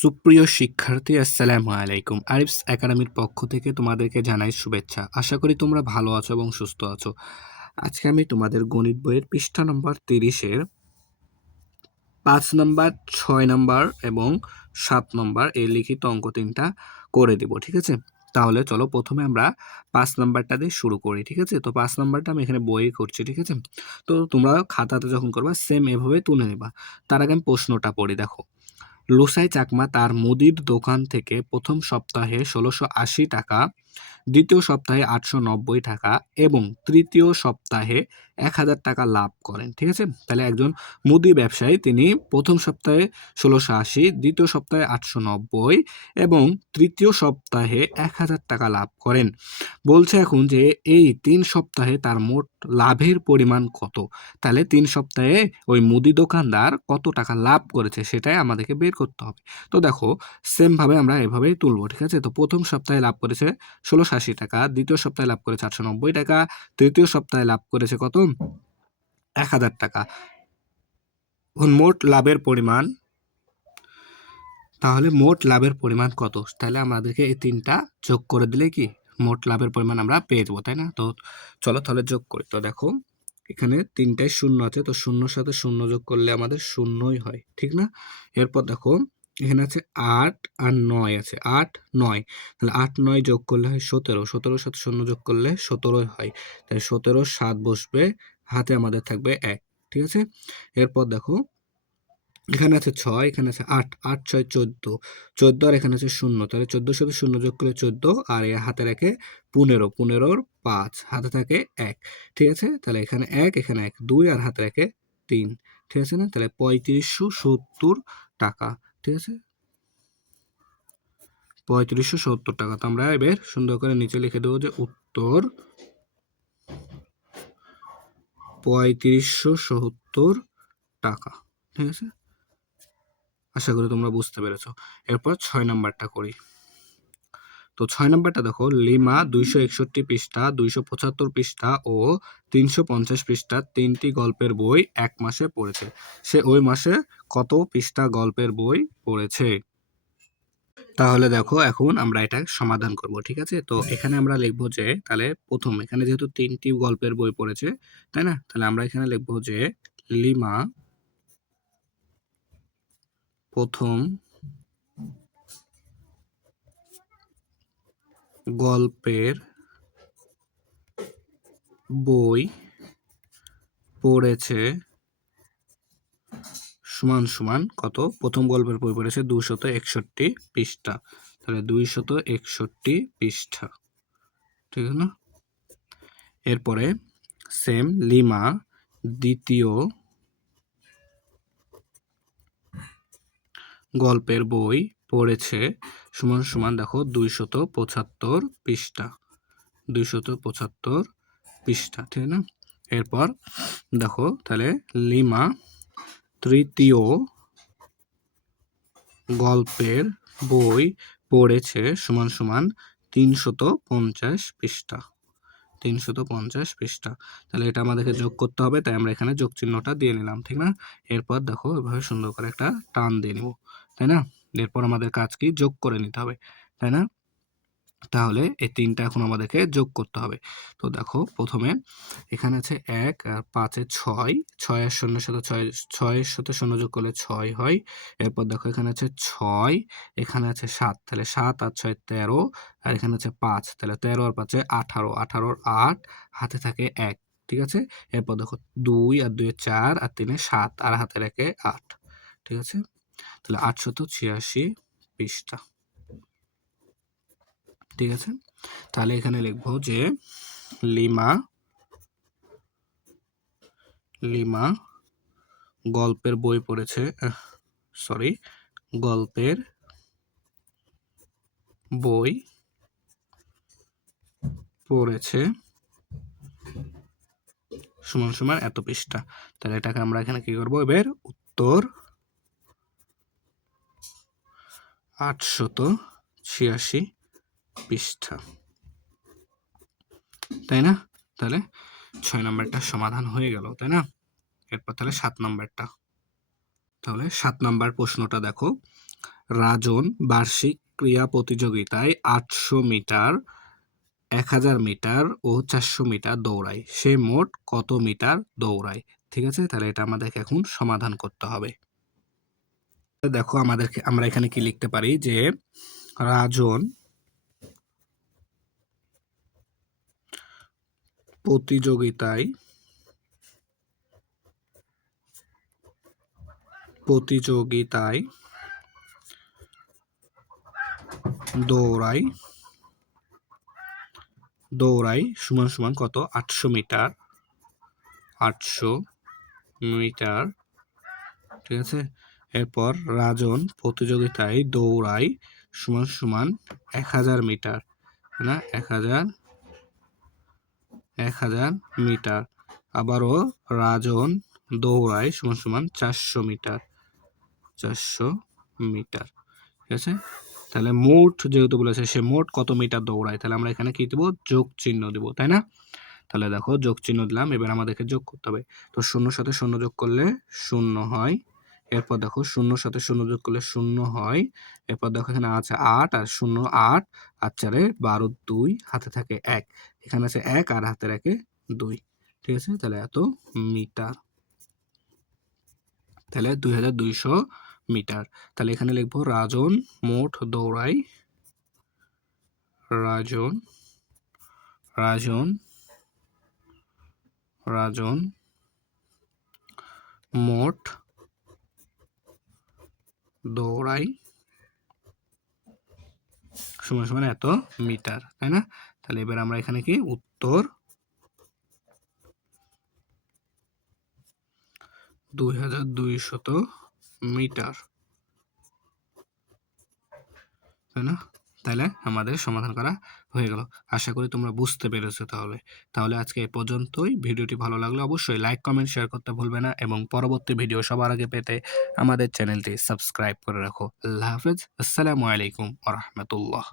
সুপ্রিয় শিক্ষার্থী, আসসালামু আলাইকুম। আরিফস একাডেমির পক্ষ থেকে তোমাদেরকে জানাই শুভেচ্ছা। আশা করি তোমরা ভালো আছো এবং সুস্থ আছো। আজকে আমি তোমাদের গণিত বইয়ের পৃষ্ঠা নম্বর 30-এর 5 নম্বর, 6 নম্বর এবং 7 নম্বর এই লিখিত অঙ্ক 3টা করে দিব, ঠিক আছে? তাহলে চলো প্রথমে আমরা 5 নাম্বারটা দিয়ে শুরু করি, ঠিক আছে? তো 5 নাম্বারটা আমি এখানে বইয়ে করছি, ঠিক আছে? তো তোমরা খাতাতে যখন করবা সেম এভাবে তুলে নেবা। তার আগে আমি প্রশ্নটা পড়ি, দেখো। লুসাই চাকমা তার মুদির দোকান থেকে প্রথম সপ্তাহে ১৬৮০ টাকা, দ্বিতীয় সপ্তাহে ৮৯০ টাকা এবং তৃতীয় সপ্তাহে ১,০০০ টাকা লাভ করেন, ঠিক আছে? তাহলে একজন মুদি ব্যবসায়ী, তিনি প্রথম সপ্তাহে ১৬৮০, দ্বিতীয় সপ্তাহে ৮৯০ এবং তৃতীয় সপ্তাহে ১,০০০ টাকা লাভ করেন। বলছে এখন যে এই ৩ সপ্তাহে তার মোট লাভের পরিমাণ কত? তাহলে ৩ সপ্তাহে ওই মুদি দোকানদার কত টাকা লাভ করেছে সেটাই আমাদেরকে বের করতে হবে। তো দেখো, সেম ভাবে আমরা এভাবেই তুলবো, ঠিক আছে? তো প্রথম সপ্তাহে লাভ করেছে ১৬৮০ টাকা, দ্বিতীয় সপ্তাহে লাভ করেছে ৮৯০ টাকা, তৃতীয় সপ্তাহে লাভ করেছে কত? ১,০০০ টাকা। এখন মোট লাভের পরিমাণ, তাহলে মোট লাভের পরিমাণ কত? তাহলে আমাদেরকে এই 3টা যোগ করে দিলে কি মোট লাভের পরিমাণ আমরা পেয়ে যাবো, তাই না? তো চলো তাহলে যোগ করি। তো দেখো, এখানে 3টায় শূন্য আছে, তো শূন্যর সাথে শূন্য যোগ করলে আমাদের শূন্যই হয়, ঠিক না? এরপর দেখো, এখানে আছে 8 আর 9 আছে, 8 9, তাহলে 8 9 যোগ করলে হয় 17, 17-র সাথে শূন্য যোগ করলে 17ই হয়, তাই 17 7 বসবে, হাতে আমাদের থাকবে 1, ঠিক আছে? এরপর দেখো, এখানে আছে 6, এখানে আছে 8, 8 6 14, 14 আর এখানে আছে শূন্য, তাহলে 14-র সাথে শূন্য যোগ করলে 14 আর এ হাতে রাখে 15, 15-র 5, হাতে থাকে 1, ঠিক আছে? তাহলে এখানে 1, এখানে 1, 2 আর হাতে রাখে 3, ঠিক আছে না? তাহলে ৩৫৭০ টাকা, ঠিক আছে? ৩৫৭০ টাকা। তো আমরা এবার সুন্দর করে নিচে লিখে দেবো যে উত্তর ৩৫৭০ টাকা, ঠিক আছে? আশা করি তোমরা বুঝতে পেরেছো। এরপর 6 নাম্বারটা করি। তো 6 নাম্বারটা দেখো, লিমা ২৬১ পৃষ্ঠা, ২৭৫ পৃষ্ঠা ও ৩৫০ পৃষ্ঠা 3টি গল্পের বই 1 মাসে পড়েছে। সে ওই মাসে কত পৃষ্ঠা গল্পের বই পড়েছে? তাহলে দেখো, এখন আমরা এটা সমাধান করব, ঠিক আছে? তো এখানে আমরা লিখবো যে, তাহলে প্রথম এখানে যেহেতু 3টি গল্পের বই পড়েছে, তাই না? তাহলে আমরা এখানে লিখবো যে লিমা প্রথম গল্পের বই পড়েছে সমান সমান কত? প্রথম গল্পের বই পড়েছে ২৬১ পৃষ্ঠা, তাহলে ২৬১ পৃষ্ঠা, ঠিক আছে না? এরপরে সেম লিমা দ্বিতীয় গল্পের বই পড়েছে সমান সমান দেখো ২৭৫ পৃষ্ঠা, ২৭৫ পৃষ্ঠা, ঠিক না? এরপর দেখো, তাহলে লিমা তৃতীয় গল্পের বই পড়েছে সমান সমান ৩৫০ পৃষ্ঠা, ৩৫০ পৃষ্ঠা। তাহলে এটা আমাদেরকে যোগ করতে হবে, তাই আমরা এখানে যোগ চিহ্নটা দিয়ে নিলাম, ঠিক না? এরপর দেখো, এভাবে সুন্দর করে একটা টান দিয়ে নিব, তাই না? এরপর আমাদের কাজ কি? যোগ করে নিতে হবে, তাই না? তাহলে এই 3টা এখন আমাদেরকে যোগ করতে হবে। তো দেখো, প্রথমে এখানে আছে 1 আর 5-এ 6, 6 আর শূন্যের সাথে 6-এর সাথে শূন্য যোগ করলে 6 হয়। এরপর দেখো, এখানে আছে 6, এখানে আছে 7, তাহলে 7 আর 6 13, আর এখানে আছে 5, তাহলে 13 আর 5-এ 18, 18-র 8, হাতে থাকে 1, ঠিক আছে? এরপর দেখো, 2 আর 2-এ 4 আর 3-এ 7 আর হাতে রাখে 8, ঠিক আছে? তাহলে 886 পৃষ্ঠা, ঠিক আছে? তাহলে এখানে লিখবো যে লিমা গল্পের বই পড়েছে, গল্পের বই পড়েছে সমান সমান এত পৃষ্ঠা। তাহলে এটাকে আমরা এখানে কি করবো? এবার উত্তর 886 পৃষ্ঠা, তাই না? তাহলে 6 নাম্বারটা সমাধান হয়ে গেল, তাই না? এরপর তাহলে 7 নাম্বারটা। তাহলে 7 নাম্বার প্রশ্নটা দেখো, রাজন বার্ষিক ক্রীড়া প্রতিযোগিতায় 800 মিটার, 1000 মিটার ও 400 মিটার দৌড়ায়, সে মোট কত মিটার দৌড়ায়? ঠিক আছে, তাহলে এটা আমাদেরকে এখন সমাধান করতে হবে। দেখো আমরা এখানে কি লিখতে পারি যে রাজন প্রতিযোগিতায় দৌড়াই সমান সমান কত? 800 মিটার, 800 মিটার। ঠিক আছে, এরপর রাজন প্রতিযোগিতায় দৌড়াই সমান সমান 1000 মিটার, না 1000 মিটার। আবারও রাজন দৌড়ায় সমান সমান 400 মিটার, 400 মিটার। ঠিক আছে, তাহলে মোট যেহেতু বলেছে সে মোট কত মিটার দৌড়ায়, তাহলে আমরা এখানে কি দেবো? যোগ চিহ্ন দেবো, তাই না? তাহলে দেখো যোগ চিহ্ন দিলাম, এবার আমাদেরকে যোগ করতে হবে। তো শূন্যর সাথে শূন্য যোগ করলে 0 হয়। এরপর দেখো শূন্যর সাথে শূন্য যোগ করলে 0 হয়। এরপর দেখো এখানে আছে 8 আর 0 8 আর 4 12 2 হাতে থাকে 1, এখানে আছে 1 আর হাতের 1 2। ঠিক আছে, তাহলে এত মিটার, তাহলে 2200 মিটার। তাহলে এখানে লিখবো রাজন মোট দৌড়ায়, রাজন মোট দৌড়াই সমান সমান এত মিটার, তাই না? তাহলে এবার আমরা এখানে কি উত্তর 2200 মিটার, তাই না? তাহলে আমাদের সমাধান করা হয়ে গেল। আশা করি তোমরা বুঝতে পেরেছো। তাহলে আজকে এ পর্যন্তই। ভিডিওটি ভালো লাগলে অবশ্যই লাইক কমেন্ট শেয়ার করতে ভুলবে না এবং পরবর্তী ভিডিও সবার আগে পেতে আমাদের চ্যানেলটি সাবস্ক্রাইব করে রাখো। আল্লাহ হাফেজ। আসসালামু আলাইকুম ওয়া রাহমাতুল্লাহ।